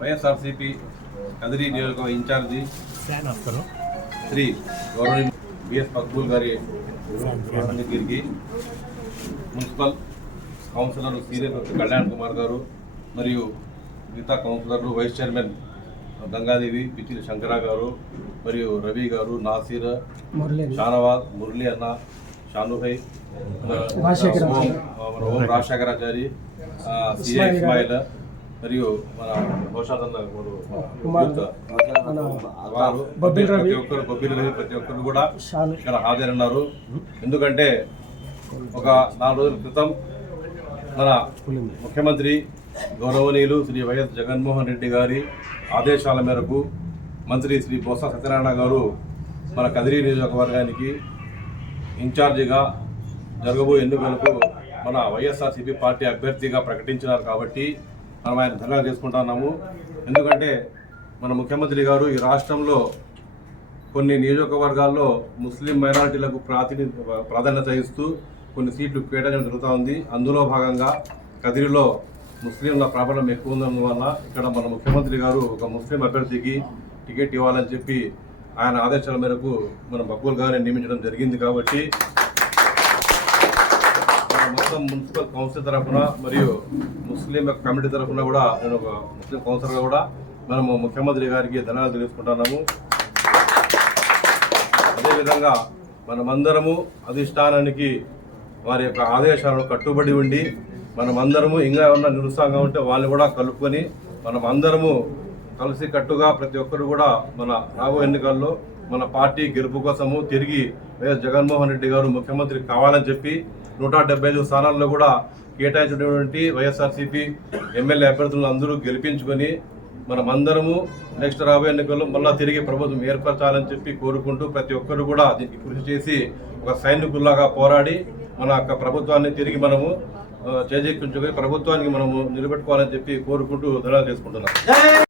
వైఎస్ఆర్సీపీ కదిరి నియోజకవర్గ ఇన్ఛార్జి శ్రీ గౌరవనీయ బిఎస్ మక్బూల్ గారి దగ్గరికి municipal councillor senior Kalyan Kumar గారు మరియు మిగతా కౌన్సిలర్లు వైస్ చైర్మన్ గంగాదేవి పిచ్చిలి శంకర గారు మరియు రవి గారు నాసీర్ షానవాజ్ మురళి అన్న షానుభై ఓం రాజశేఖరాచారి సిఐ ఇస్మాయిల్ మరియు మన భోషాదన్న వారు ప్రతి ఒక్కరు కూడా ఇక్కడ హాజరున్నారు. ఎందుకంటే ఒక 4 రోజుల క్రితం మన ముఖ్యమంత్రి గౌరవనీయులు శ్రీ వైఎస్ జగన్మోహన్ రెడ్డి గారి ఆదేశాల మేరకు మంత్రి శ్రీ బొత్స సత్యనారాయణ గారు మన కదిరి నియోజకవర్గానికి ఇన్ఛార్జిగా జరగబోయే ఎన్నికలకు మన వైఎస్ఆర్సీపీ పార్టీ అభ్యర్థిగా ప్రకటించినారు. కాబట్టి మనం ఆయన ధన్యవాదాలు చేసుకుంటున్నాము. ఎందుకంటే మన ముఖ్యమంత్రి గారు ఈ రాష్ట్రంలో కొన్ని నియోజకవర్గాల్లో ముస్లిం మైనారిటీలకు ప్రాధాన్యత ఇస్తూ కొన్ని సీట్లు కేటాయించడం జరుగుతూ ఉంది. అందులో భాగంగా కదిరిలో ముస్లింల ప్రాబల్యం ఎక్కువ ఉన్నందువల్ల ఇక్కడ మన ముఖ్యమంత్రి గారు ఒక ముస్లిం అభ్యర్థికి టికెట్ ఇవ్వాలని చెప్పి ఆయన ఆదేశాల మేరకు మన మక్బూల్ గారిని నియమించడం జరిగింది. కాబట్టి మొత్తం మున్సిపల్ కౌన్సిల్ తరఫున మరియు ముస్లిం కమిటీ తరఫున కూడా నేను ఒక ముస్లిం కౌన్సిలర్గా కూడా మనము ముఖ్యమంత్రి గారికి ధన్యవాదాలు తెలుసుకుంటున్నాము. అదేవిధంగా మనమందరము అధిష్టానానికి వారి యొక్క ఆదేశాలను కట్టుబడి ఉండి మనమందరము ఇంకా ఏమన్నా నిరుత్సాహంగా ఉంటే వాళ్ళని కూడా కలుపుకొని మనమందరము కలిసి కట్టుగా ప్రతి ఒక్కరు కూడా మన రాబోయే ఎన్నికల్లో మన పార్టీ గెలుపు కోసము తిరిగి వైఎస్ జగన్మోహన్ రెడ్డి గారు ముఖ్యమంత్రి కావాలని చెప్పి 175 స్థానాల్లో కూడా కేటాయించినటువంటి వైఎస్ఆర్సీపీ ఎమ్మెల్యే అభ్యర్థులను అందరూ గెలిపించుకొని మనమందరము నెక్స్ట్ రాబోయే ఎన్నికల్లో మళ్ళీ తిరిగి ప్రభుత్వం ఏర్పరచాలని చెప్పి కోరుకుంటూ ప్రతి ఒక్కరు కూడా దీనికి కృషి చేసి ఒక సైనికుల్లాగా పోరాడి మన యొక్క ప్రభుత్వాన్ని తిరిగి మనము చేజెక్కించుకొని ప్రభుత్వానికి మనము నిలబెట్టుకోవాలని చెప్పి కోరుకుంటూ ధన్యవాదాలు చేసుకుంటున్నాం.